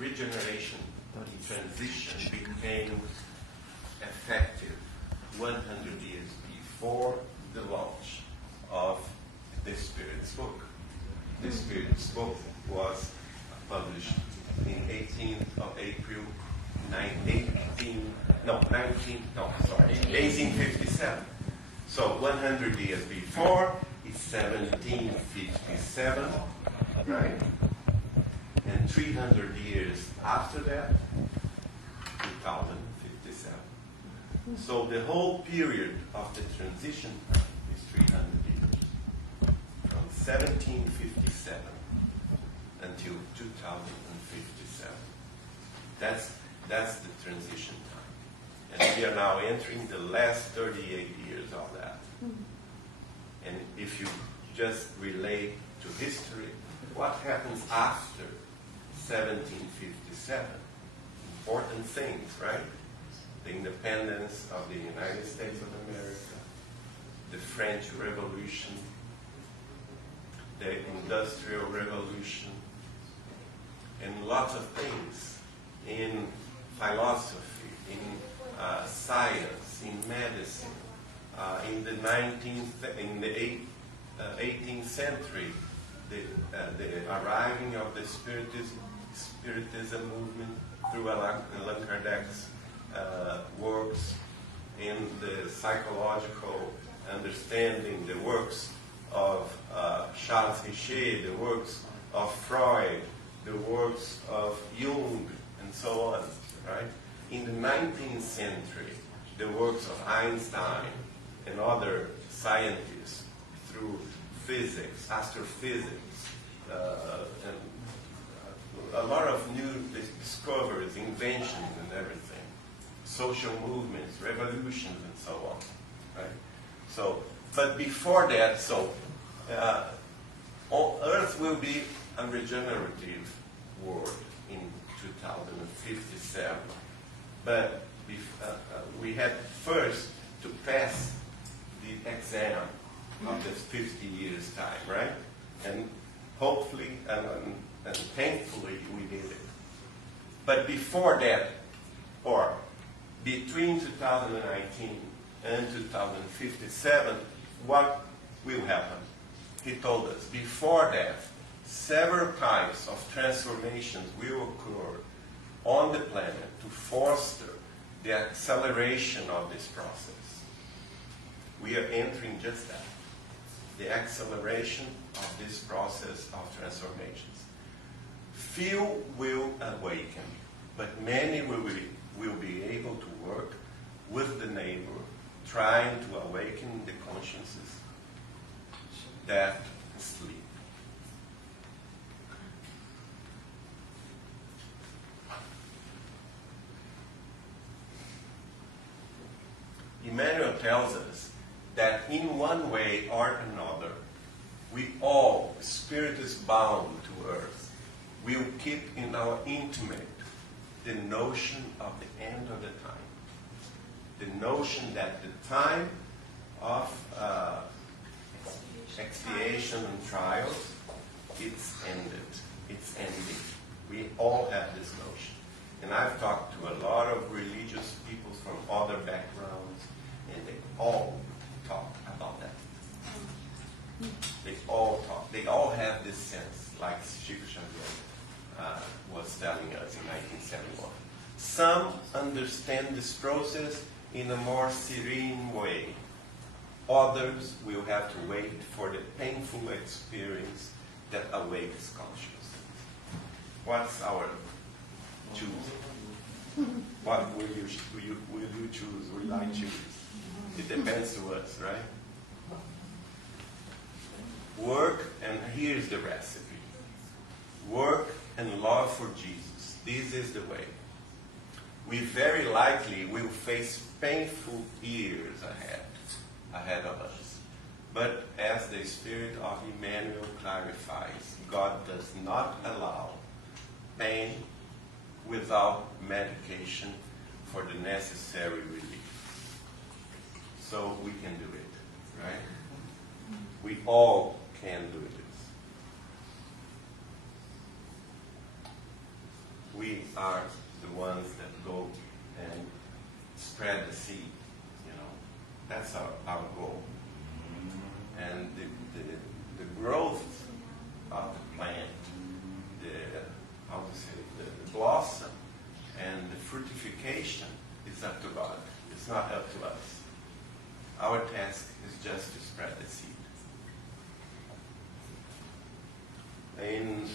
regeneration, transition became effective 100 years before the launch of the Spirit's book. The Spirit's book was published in 18th of April 1857. So 100 years before is 1757, right? And 300 years after that, 2057. So the whole period of the transition is 300 years. From 1757 until 2057. That's the transition time. And we are now entering the last 38 years of that. And if you just relate to history, what happens after 1757? Important things, right? The independence of the United States of America, the French Revolution, the Industrial Revolution, and lots of things in philosophy, in science, in medicine, in the 18th century, the arriving of the Spiritism movement through Allan Kardec's works, in the psychological understanding, the works of Charles Richer, the works of Freud, the works of Jung, and so on, right? In the 19th century, the works of Einstein and other scientists through physics, astrophysics, and a lot of new discoveries, inventions and everything, social movements, revolutions and so on, right? So, but before that, Earth will be a regenerative world in 2057. But we had first to pass the exam of this 50 years time, right? And hopefully and thankfully we did it. But before that, or between 2019 and 2057, what will happen? He told us, before that, several types of transformations will occur on the planet to foster the acceleration of this process. We are entering just that, the acceleration of this process of transformations. Few will awaken, but many will be able to work with the neighbor, trying to awaken the consciences that sleep. Emmanuel tells us that in one way or another, we all, spirit is bound to earth, will keep in our intimate the notion of the end of the time. The notion that the time of expiation and trials, it's ended. It's ending. We all have this notion. And I've talked to a lot of religious people from other backgrounds, and they all talk about that. They all talk. They all have this sense, like Chico Xavier was telling us in 1971. Some understand this process in a more serene way. Others will have to wait for the painful experience that awakes consciousness. What's our choosing? What will you choose? Will I choose? It depends to us, right? Work, and here's the recipe. Work and love for Jesus. This is the way. We very likely will face painful years ahead of us. But as the Spirit of Emmanuel clarifies, God does not allow pain without medication for the necessary relief. So we can do it, right? We all can do this. we are the ones that go and spread the seed, you know. That's our goal. And the growth of the plant, the blossom, and the fructification is up to God. It's not up to us. Our task is just to spread the seed. In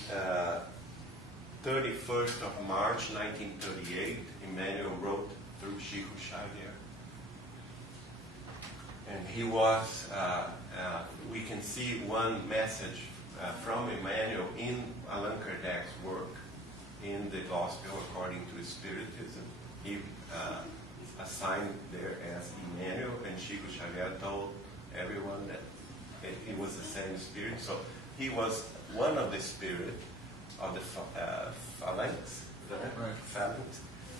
31st of March 1938, Emmanuel wrote through Chico Xavier. And he was, we can see one message from Emmanuel in Allan Kardec's work in the Gospel according to Spiritism. He assigned there as Emmanuel, and Chico Xavier told everyone that it was the same spirit. So he was one of the spirit of the phalanx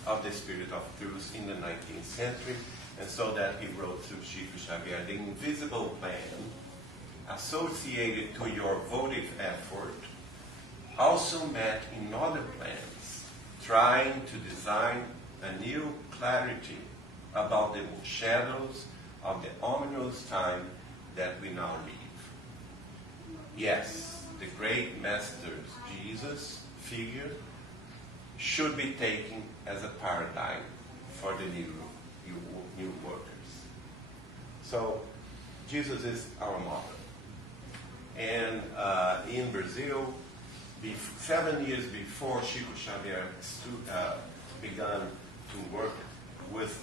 of the spirit of truth in the 19th century. And so that he wrote through Chico Xavier, the invisible plan associated to your votive effort also met in other plans, trying to design a new clarity about the shadows of the ominous time that we now live. Yes, the great Master's Jesus figure should be taken as a paradigm for the new workers. So, Jesus is our model. And in Brazil, 7 years before Chico Xavier began to work with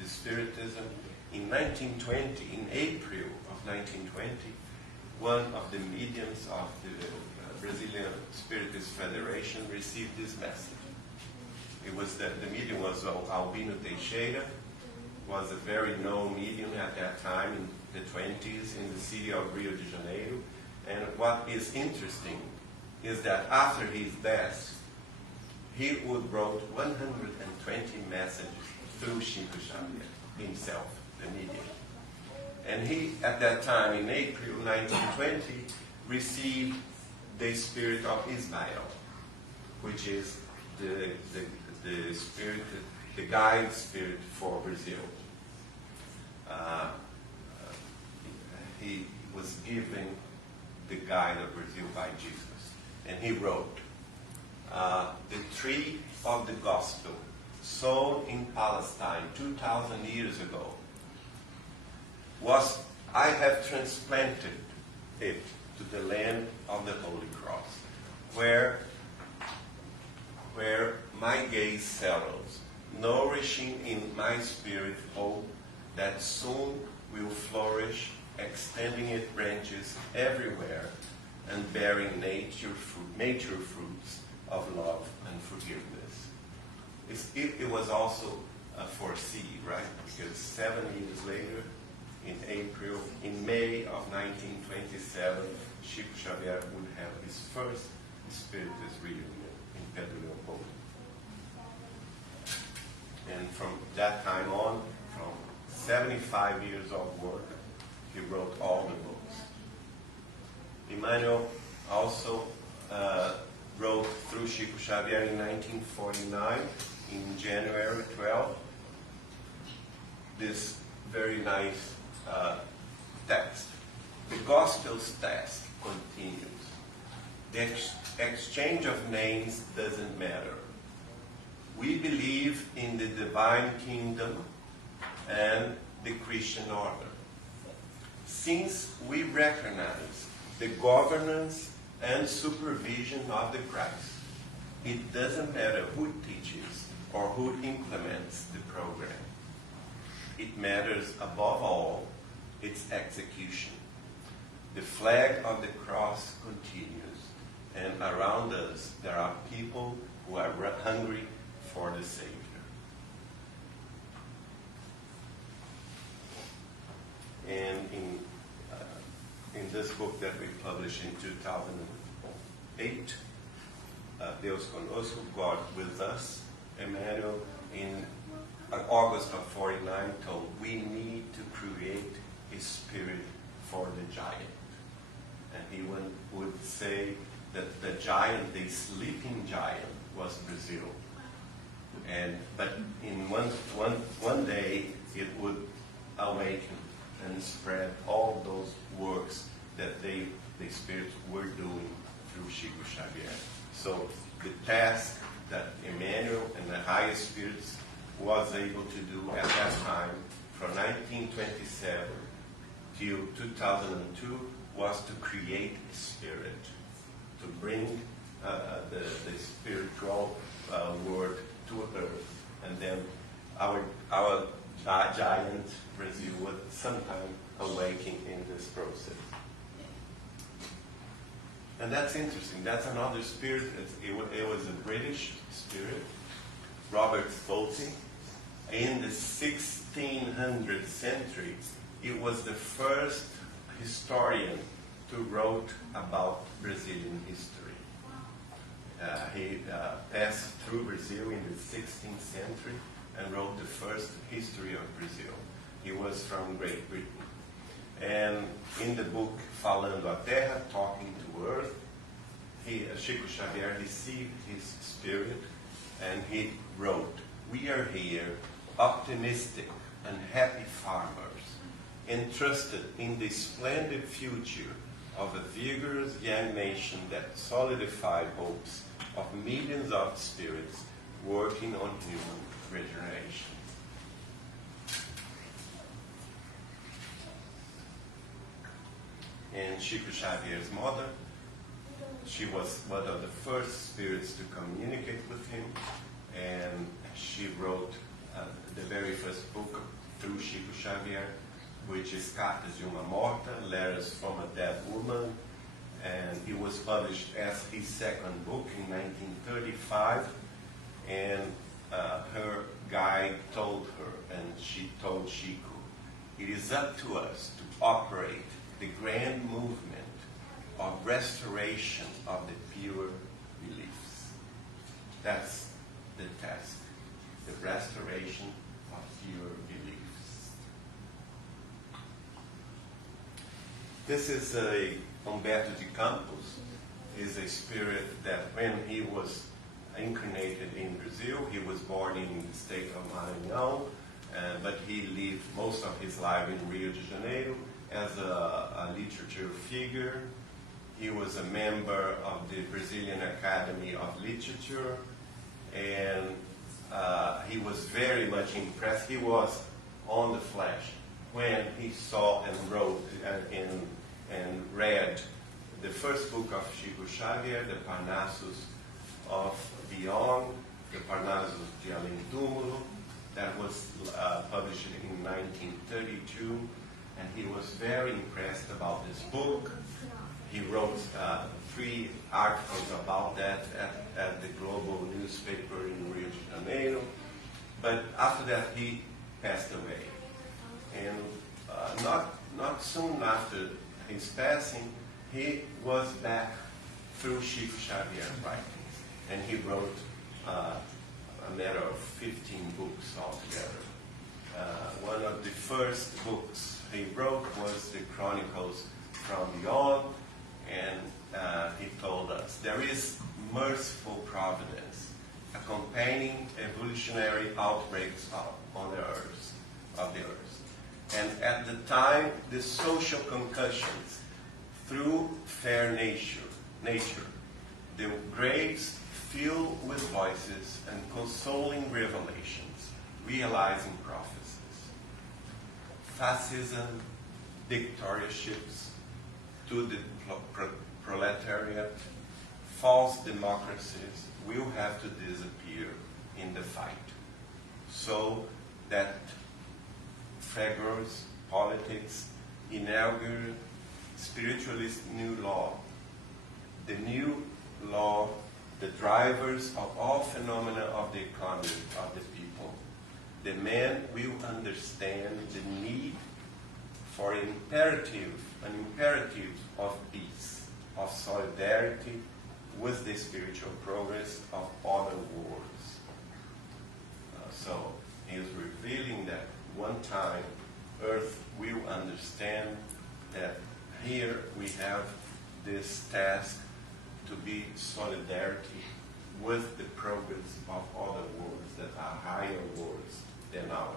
the Spiritism, in 1920, in April of 1920, one of the mediums of the Brazilian Spiritist Federation received this message. It was the medium was Albino Teixeira, was a very known medium at that time in the 20s in the city of Rio de Janeiro. And what is interesting is that after his death, he would wrote 120 messages through Chico Xavier himself, the medium. And he, at that time, in April 1920, received the spirit of Ismael, which is the spirit, the guide spirit for Brazil. He was given the guide of Brazil by Jesus. And he wrote, the tree of the gospel sown in Palestine 2,000 years ago I have transplanted it to the land of the Holy Cross, where my gaze settles, nourishing in my spirit hope that soon will flourish, extending its branches everywhere and bearing nature fruits of love and forgiveness. It was also foreseen, right? Because 7 years later, in May of 1927, Chico Xavier would have his first Spiritist reunion in Pedro Leopoldo. And from that time on, from 75 years of work, he wrote all the books. Emmanuel also wrote through Chico Xavier in 1949, in January 12, this very nice text. The Gospel's task continues. The exchange of names doesn't matter. We believe in the divine kingdom and the Christian order. Since we recognize the governance and supervision of the Christ, it doesn't matter who teaches or who implements the program. It matters above all its execution. The flag of the cross continues, and around us there are people who are hungry for the Savior. And in this book that we published in 2008, Deus Conosco, God with us, Emmanuel, in August of 49, told, we need to create a spirit for the giant. And he would say that the giant, the sleeping giant, was Brazil. But in one day, it would awaken and spread all those works that the spirits were doing through Chico Xavier. So the task that Emmanuel and the highest spirits was able to do at that time, from 1927 till 2002, was to create a spirit, to bring the spiritual word to earth. And then our giant Brazil would sometime awaken in this process. And that's interesting. That's another spirit. It was a British spirit, Robert Fulton. In the 1600th century, it was the first historian to wrote about Brazilian history. He passed through Brazil in the 16th century and wrote the first history of Brazil. He was from Great Britain. And in the book Falando a Terra, Talking to Earth, Chico Xavier received his spirit and he wrote, "We are here, optimistic and happy farmers, entrusted in the splendid future of a vigorous young nation that solidified hopes of millions of spirits working on human regeneration." And Chico Xavier's mother, she was one of the first spirits to communicate with him, and she wrote the very first book through Chico Xavier, which is Cartas de uma Morta, Letters from a Dead Woman, and it was published as his second book in 1935, and her guide told her, and she told Chico, "It is up to us to operate the grand movement of restoration of the pure beliefs." That's the task, the restoration of pure beliefs. This is Humberto de Campos, is a spirit that when he was incarnated in Brazil, he was born in the state of Maranhão, but he lived most of his life in Rio de Janeiro as a literature figure. He was a member of the Brazilian Academy of Literature, and he was very much impressed. He was on the flesh when he saw and wrote and read the first book of Chico Xavier, the Parnassus of Beyond, the Parnassus de Além Túmulo, that was published in 1932, and he was very impressed about this book. He wrote 3 articles about that at the Global newspaper in Rio de Janeiro. But after that, he passed away. And not soon after his passing, he was back through Chico Xavier's writings. And he wrote a matter of 15 books altogether. One of the first books he wrote was the Chronicles from Beyond, and he told us, "There is merciful providence accompanying evolutionary outbreaks on the earth, of the earth. And at the time, the social concussions through fair nature, the graves fill with voices and consoling revelations, realizing prophecies. Fascism, dictatorships, to the proletariat, false democracies will have to disappear in the fight, so that figures, politics, inaugurate spiritualist new law. The new law, the drivers of all phenomena of the economy of the people. The man will understand the need for an imperative of peace, of solidarity with the spiritual progress of other worlds." So he is revealing that one time Earth will understand that here we have this task to be solidarity with the progress of other worlds that are higher words than ours.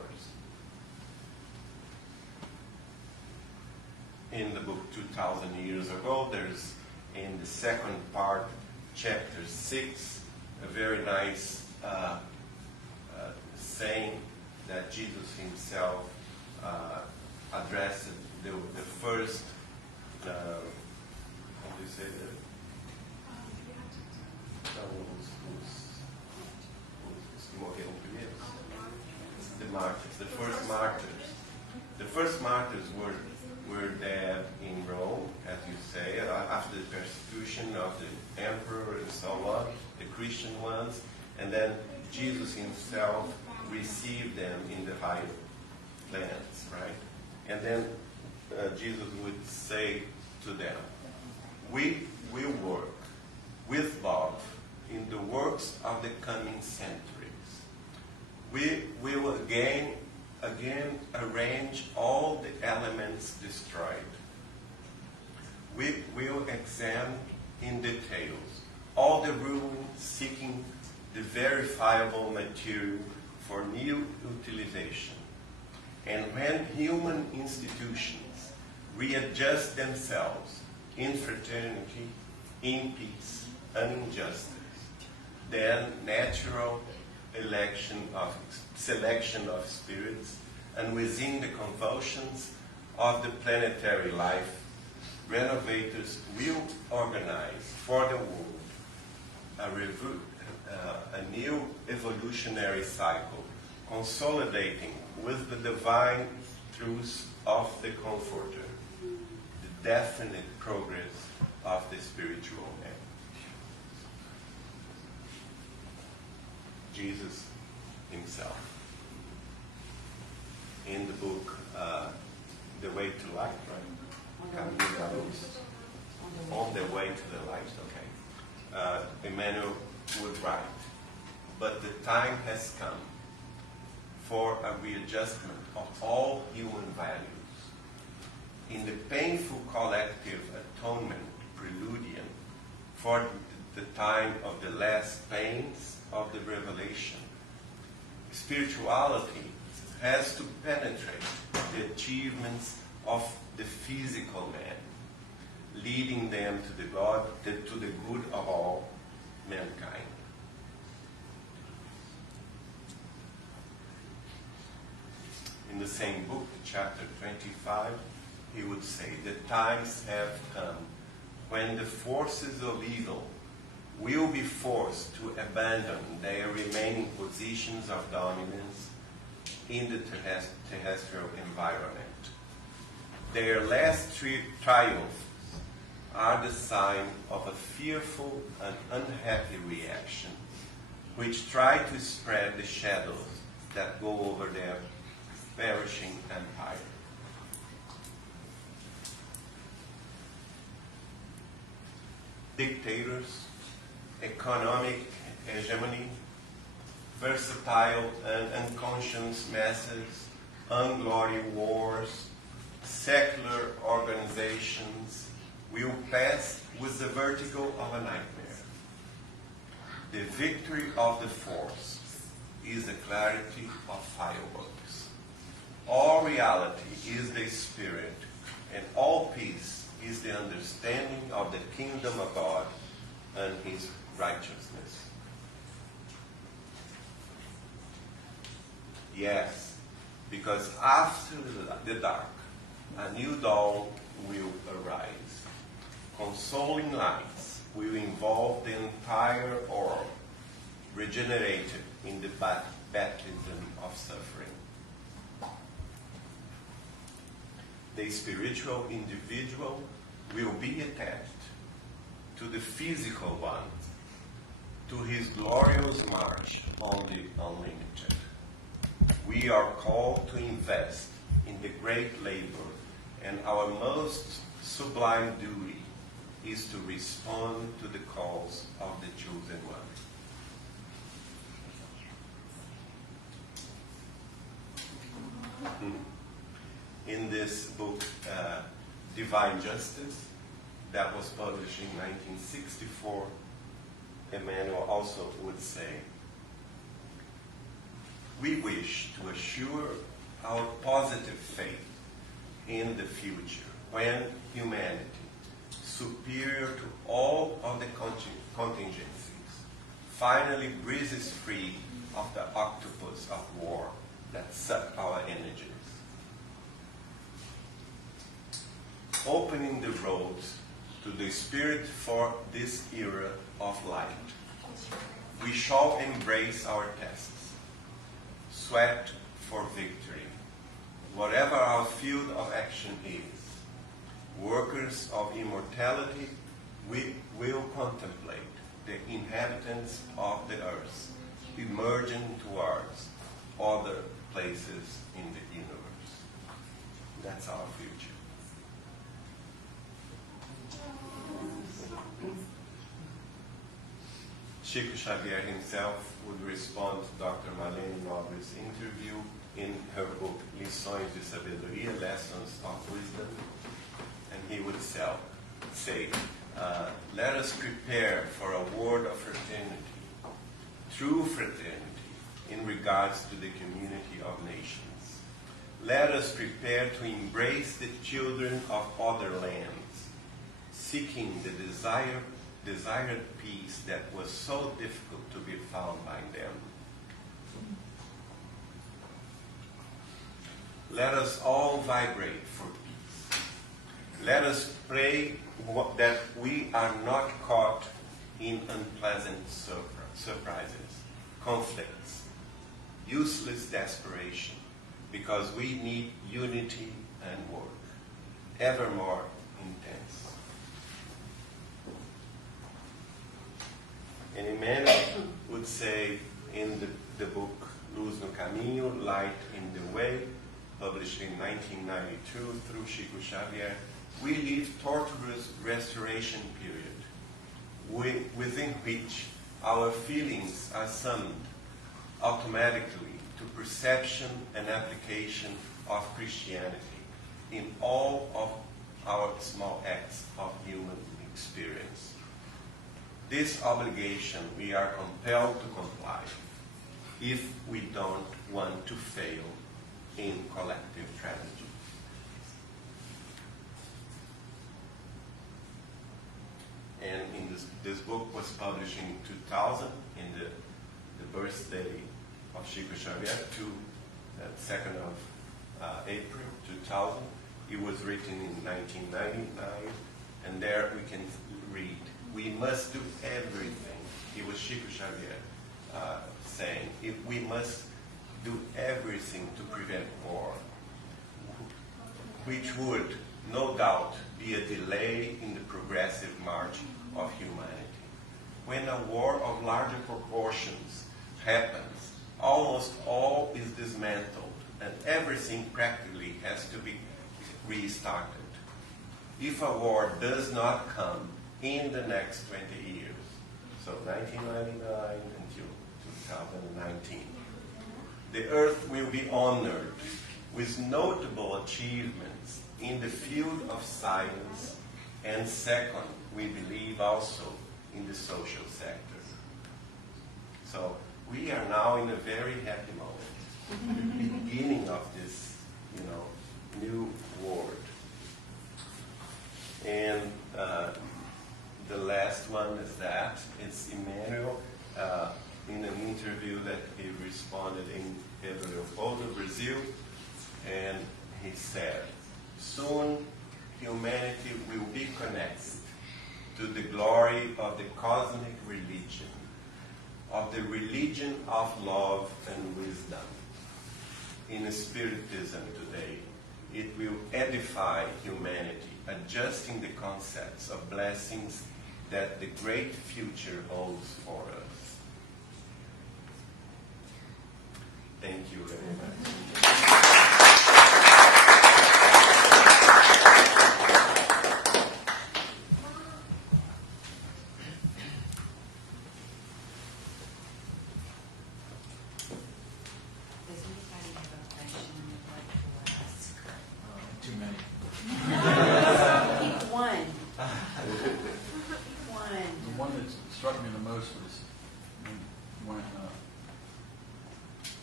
In the book 2,000 years ago, there's in the second part, chapter 6, a very nice saying that Jesus himself addressed the first, how do you say that? The martyrs, the first martyrs. The first martyrs were dead in Rome, as you say, after the persecution of the emperor and so on, the Christian ones, and then Jesus himself received them in the higher lands, right? And then Jesus would say to them, we will work with love in the works of the coming centuries. We will again arrange all the elements destroyed. We will examine in details all the ruins, seeking the verifiable material for new utilization. And when human institutions readjust themselves in fraternity, in peace, and in justice, then natural selection of spirits, and within the convulsions of the planetary life, renovators will organize for the world a new evolutionary cycle, consolidating with the divine truths of the Comforter, the definite progress of the spiritual man. Jesus himself. In the book, The Way to Light, right? On the Way to the Light, okay. Emmanuel would write, but the time has come for a readjustment of all human values. In the painful collective atonement preludium for the time of the last pains of the revelation, spirituality has to penetrate the achievements of the physical man, leading them to the good of all mankind. In the same book, chapter 25, he would say, the times have come when the forces of evil will be forced to abandon their remaining positions of dominance in the terrestrial environment. Their last triumphs are the sign of a fearful and unhappy reaction, which try to spread the shadows that go over their perishing empire. Dictators, economic hegemony, versatile and unconscious masses, unglory wars, secular organizations will pass with the vertigo of a nightmare. The victory of the force is the clarity of fireworks. All reality is the spirit, and all peace is the understanding of the kingdom of God and his righteousness. Yes, because after the dark, a new dawn will arise. Consoling lights will involve the entire orb, regenerated in the baptism of suffering. The spiritual individual will be attached to the physical one, to his glorious march on the unlimited. We are called to invest in the great labor, and our most sublime duty is to respond to the calls of the chosen one. In this book, Divine Justice, that was published in 1964, Emmanuel also would say, we wish to assure our positive faith in the future when humanity, superior to all of the contingencies, finally breathes free of the octopus of war that suck our energies. Opening the roads to the spirit for this era of light, we shall embrace our tasks, sweat for victory, whatever our field of action is. Workers of immortality, we will contemplate the inhabitants of the earth, emerging towards other places in the universe. That's our future. Chico Xavier himself would respond to Dr. Marlene Noble's interview in her book, Lições de Sabedoria, Lessons of Wisdom, and he would say, let us prepare for a word of fraternity, true fraternity, in regards to the community of nations. Let us prepare to embrace the children of other lands, seeking the desired peace that was so difficult to be found by them. Let us all vibrate for peace. Let us pray that we are not caught in unpleasant surprises, conflicts, useless desperation, because we need unity and work, ever more intense. And Emmanuel would say in the book Luz no Caminho, Light in the Way, published in 1992 through Chico Xavier, we live torturous restoration period, within which our feelings are summoned automatically to perception and application of Christianity in all of our small acts of human experience. This obligation we are compelled to comply if we don't want to fail in collective tragedy. And in this book was published in 2000, in the birthday of Chico Xavier, 2nd of April 2000. It was written in 1999, and there we can read, we must do everything. It was Chico Xavier saying, we must do everything to prevent war, which would, no doubt, be a delay in the progressive march of humanity. When a war of larger proportions happens, almost all is dismantled, and everything practically has to be restarted. If a war does not come in the next 20 years, so 1999 until 2019, the Earth will be honored with notable achievements in the field of science, and second, we believe also in the social sector. So we are now in a very happy moment, the beginning of this, new world. And the last one is that it's Emmanuel in an interview that he responded in Pedro Leopoldo, Brazil, and he said, soon humanity will be connected to the glory of the cosmic religion, of the religion of love and wisdom. In Spiritism today, it will edify humanity, adjusting the concepts of blessings that the great future holds for us. Thank you very much.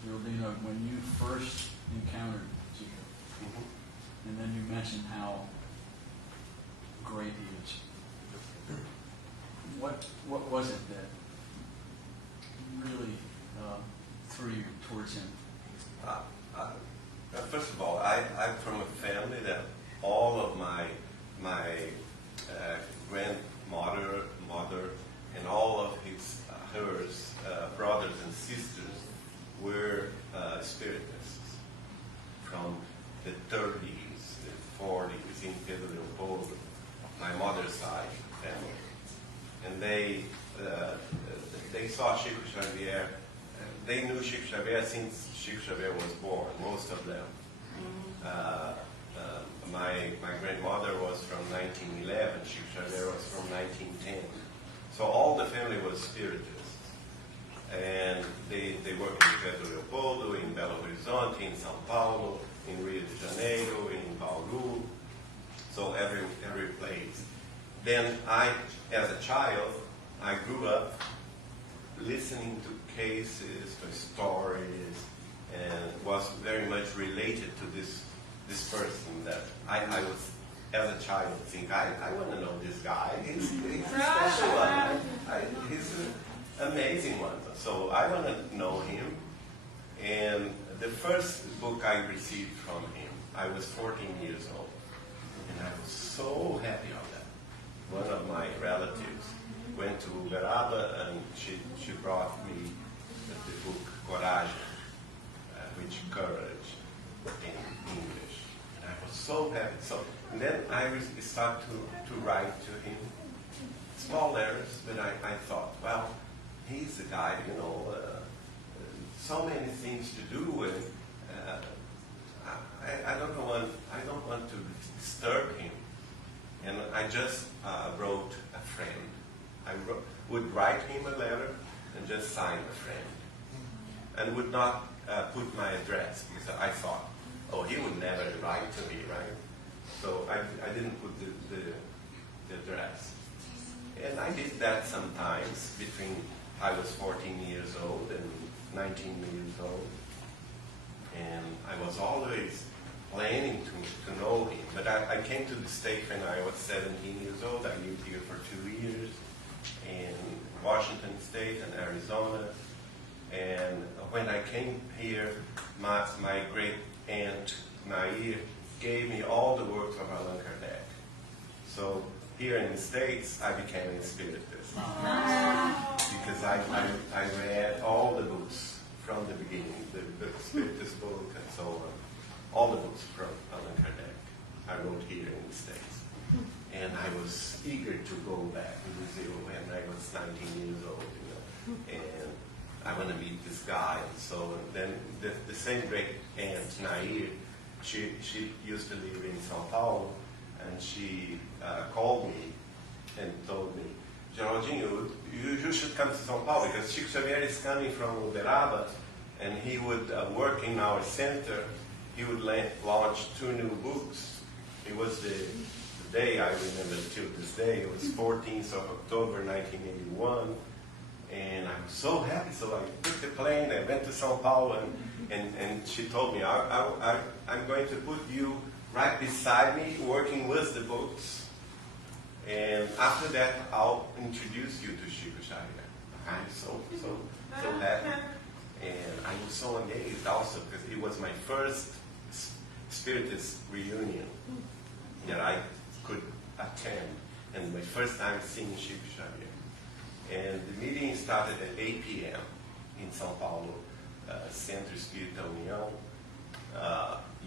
Geraldino, when you first encountered Chico, and then you mentioned how great he is. What was it that really threw you towards him? First of all, I'm from a family that all of my grandmother, mother, and all of her brothers and sisters were spiritists from the 30s, the 40s in Pedro Leopoldo, my mother's side family. And they saw Chico Xavier. They knew Chico Xavier since Chico Xavier was born, most of them. My grandmother was from 1911, Chico Xavier was from 1910. So all the family was spiritists. And they worked in Pedro Leopoldo, in Belo Horizonte, in São Paulo, in Rio de Janeiro, in Bauru. So every place. Then as a child, I grew up listening to cases, to stories, and was very much related to this person that I was, as a child, think, I want to know this guy. He's a special one. He's an amazing one. So I want to know him. And the first book I received from him, I was 14 years old. And I was so happy on that. One of my relatives went to Uberaba and she brought me the book Coragem, which courage in English. And I was so happy. So and then I started to write to him small letters, but I thought, well, he's a guy, so many things to do, and I don't want to disturb him. And I just wrote a friend. I would write him a letter and just sign a friend, and would not put my address, because I thought, oh, he would never write to me, right? So I didn't put the address. And I did that sometimes between I was 14 years old and 19 years old. And I was always planning to know him. But I came to the States when I was 17 years old. I lived here for 2 years in Washington State and Arizona. And when I came here, my great aunt, Nair, gave me all the works of Allan Kardec. So here in the States, I became a spiritist. Because I read all the books from the beginning, the spiritist book and so on. All the books from Allan Kardec I wrote here in the States. And I was eager to go back to Brazil when I was 19 years old, and I want to meet this guy. And so then the same great aunt, Nair, she used to live in São Paulo, and she called me and told me, Geraldinho, you should come to São Paulo, because Chico Xavier is coming from Uberaba, and he would work in our center. He would launch 2 new books. It was the day I remember till this day. It was 14th of October, 1981. And I was so happy. So I took the plane, I went to São Paulo, and she told me, I'm going to put you right beside me, working with the books. And after that, I'll introduce you to Chico Xavier. I'm so happy. And I was so amazed also, because it was my first spiritist reunion that I could attend, and my first time seeing Chico Xavier. And the meeting started at 8 p.m. in São Paulo, Centro Espírita União,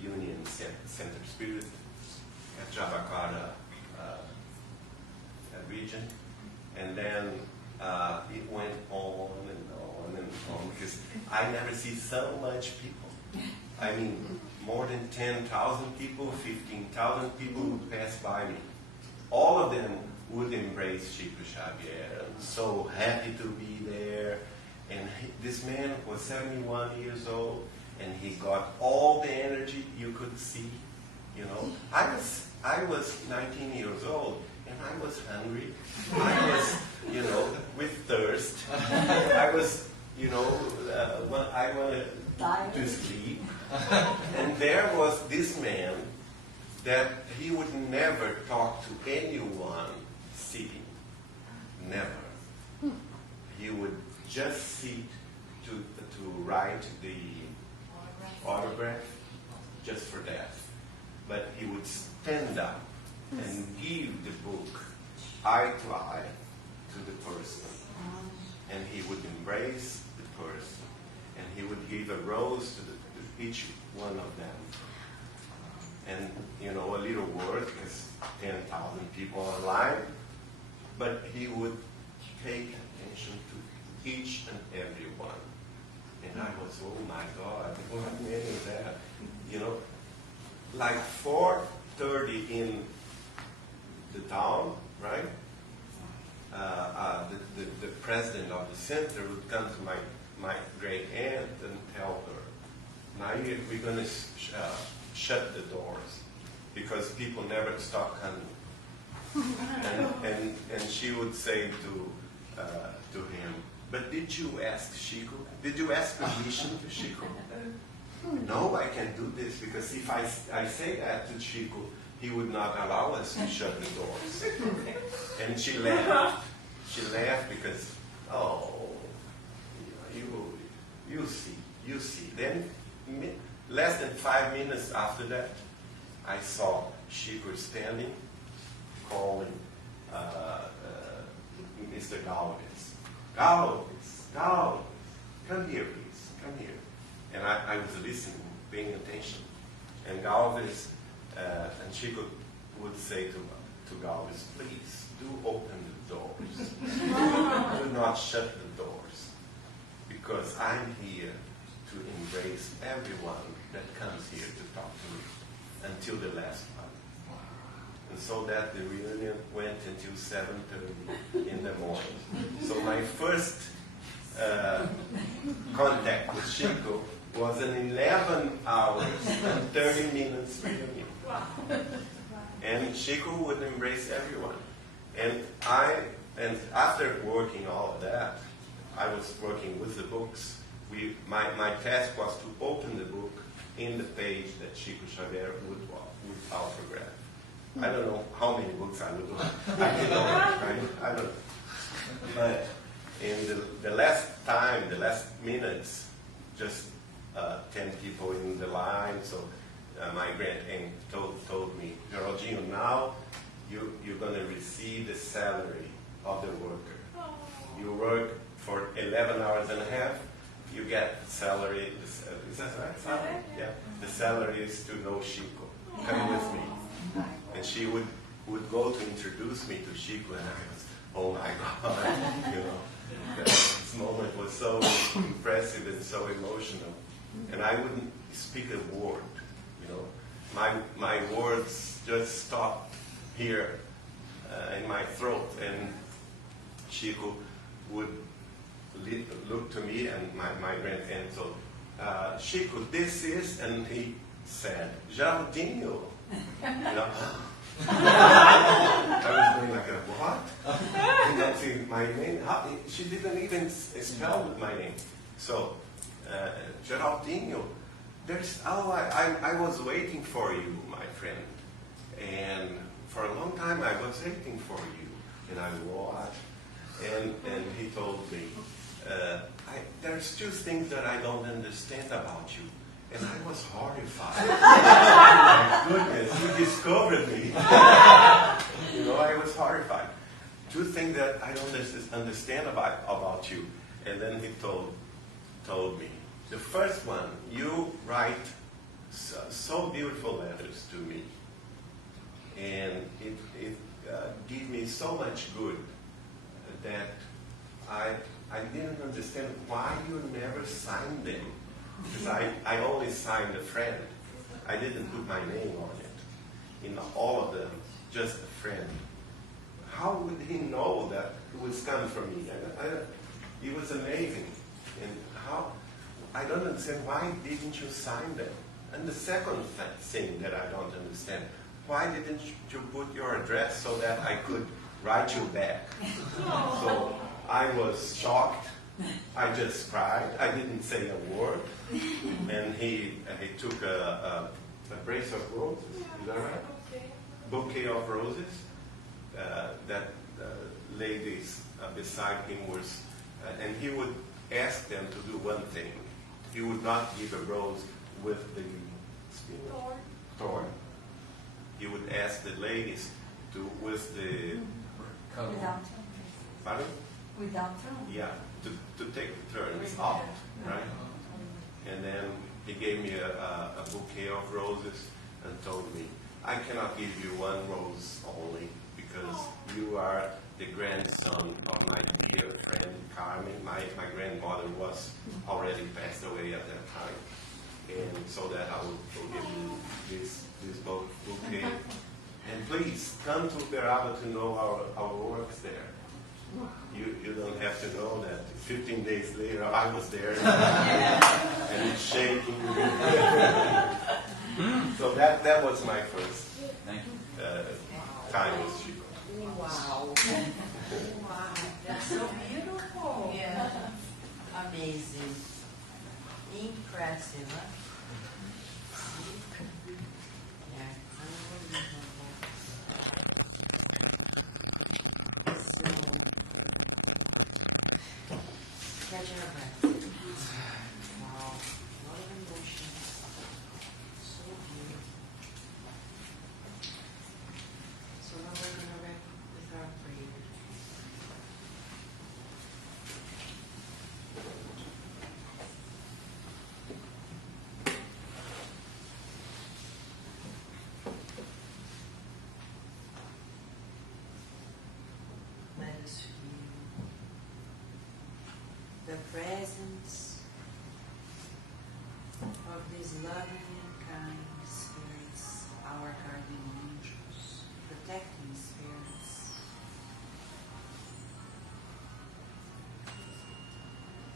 Union Center Spirit, at Jabaquara region. And then it went on and on and on, because I never see so much people. I mean, more than 10,000 people, 15,000 people would pass by me. All of them would embrace Chico Xavier, and so happy to be there. And this man was 71 years old, and he got all the energy you could see. I was 19 years old, and I was hungry. I was, with thirst. I was, you know, when I wanted to sleep. And there was this man that he would never talk to anyone sitting. Never. He would just sit to write the autograph, just for that. But he would stand up and give the book eye to eye to the person. And he would embrace the person. And he would give a rose to each one of them. And, you know, a little word, because 10,000 people online. But he would take attention to each and every one. And I was, oh my God, what man is that? You know, like 4:30 in the town, right? The president of the center would come to my great aunt and tell her, now we're going to shut the doors because people never stop coming. And she would say to him, but did you ask Chico? Did you ask permission to Chico? No, I can't do this because if I say that to Chico, he would not allow us to shut the doors. And she laughed. She laughed because, oh, you see. Then, less than 5 minutes after that, I saw Chico standing, calling Mr. Galvez. Galvez, come here, please, come here. And I was listening, paying attention. And Galvez and Chico would say to Galvez, please, do open the doors. Do not shut the doors. Because I'm here to embrace everyone that comes here to talk to me until the last one. And so that the reunion went until 7:30 in the morning. So my first contact with Chico was an 11 hours and 30 minutes reunion. And Chico would embrace everyone. And after working all of that, I was working with the books. My task was to open the book in the page that Chico Xavier would autograph. I don't know how many books I would do. I didn't know, right? I don't know. But in the last time, the last minutes, just 10 people in the line. So my grand aunt told me, Geraldinho, now you're going to receive the salary of the worker. You work for 11 hours and a half, you get salary. Is that right? Salary? Yeah. The salary is to know Chico. Come with me. And she would go to introduce me to Chico, and I was, oh my God, you know. This moment was so impressive and so emotional. And I wouldn't speak a word, you know. My words just stopped here in my throat. And Chico would look to me and my grand aunt told, Chico, this is, and he said, Geraldinho. You know? I was going like, what? And that's my name. She didn't even spell my name. So, Geraldinho, I was waiting for you, my friend. And for a long time I was waiting for you. And I watched. And he told me, there's two things that I don't understand about you. And I was horrified. My goodness, he discovered me. You know, I was horrified. Two things that I don't understand about you. And then he told me. The first one, you write so beautiful letters to me. And it did me so much good that I didn't understand why you never signed them. Because I only signed a friend. I didn't put my name on it. In all of them, just a friend. How would he know that it was coming from me? It was amazing. And how, I don't understand, why didn't you sign them? And the second thing that I don't understand, why didn't you put your address so that I could write you back? So I was shocked I just cried. I didn't say a word. And he took a brace of roses. Is that right? Bouquet of roses. That ladies beside him was, and he would ask them to do one thing. He would not give a rose with the thorn. He would ask the ladies to with the Without pardon? Without throne. Yeah, to take the turns off, right? And then he gave me a bouquet of roses and told me, I cannot give you one rose only because you are the grandson of my dear friend Carmen. My grandmother was already passed away at that time. And so that I will give you this bouquet. And please come to Geraldo to know our works there. You don't have to know that 15 days later I was there and it's shaking. So that was my first time with Chico. Wow. Wow. That's so beautiful. Yeah. Amazing. Impressive, huh? Yeah. Unbelievable. So, catching our breath. Wow. A lot of emotions. So beautiful. So now we're going to wrap with our prayer. Let us feel the presence of these loving and kind spirits, our guardian angels, protecting spirits,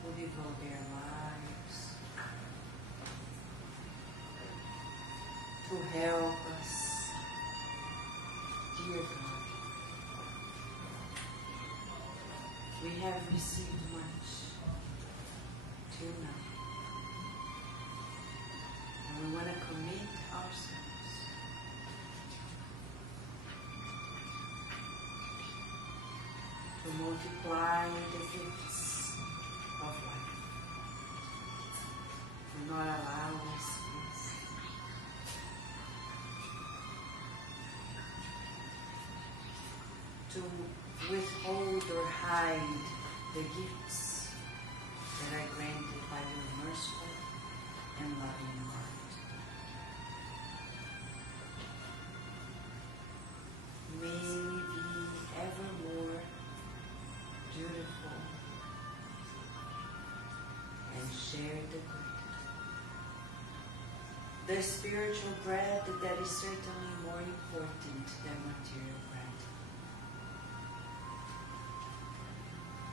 who devote their lives to help us, dear God. We have received much till now, and we want to commit ourselves to multiply the gifts of life. Do not allow us to withhold or hide the gifts that are granted by your merciful and loving heart. May we be ever more beautiful and share the good. The spiritual bread that is certainly more important than material bread.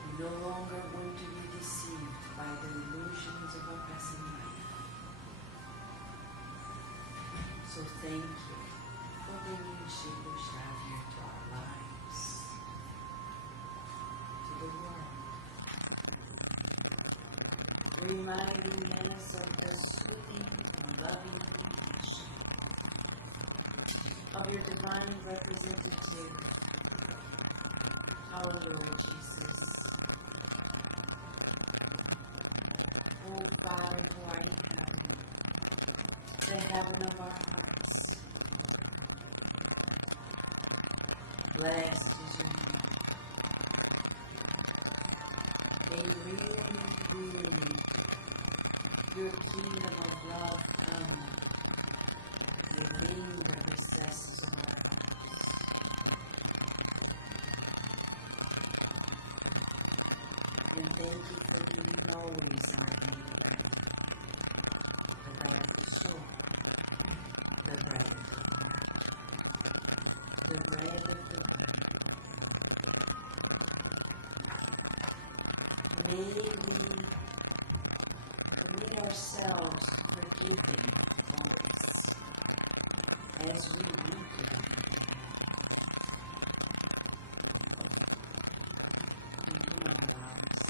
We no longer want to be deceived by the illusions of a passing life. So thank you for bringing Chico Xavier to our lives, to the world, reminding us of the soothing and loving compassion of your divine representative, our Lord Jesus. Oh Father, who art in heaven, the heaven of our hearts, blessed is your name. May really your kingdom of love come within the recesses of our hearts. And thank you for being always our neighbor, the light of the soul, the bread of the heart, the bread of the body. May we commit ourselves to forgiving others as we weaken in human lives,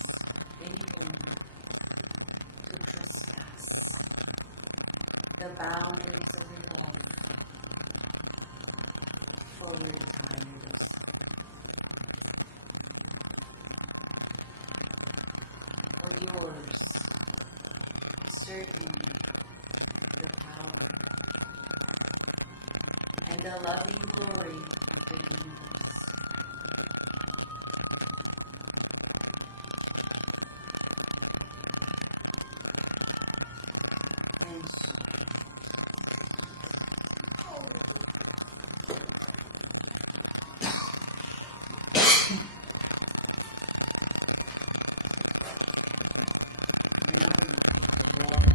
any trespass the boundaries of your life for your entire yourself. For yours, usurping the power and the loving glory of the universe. And remember the water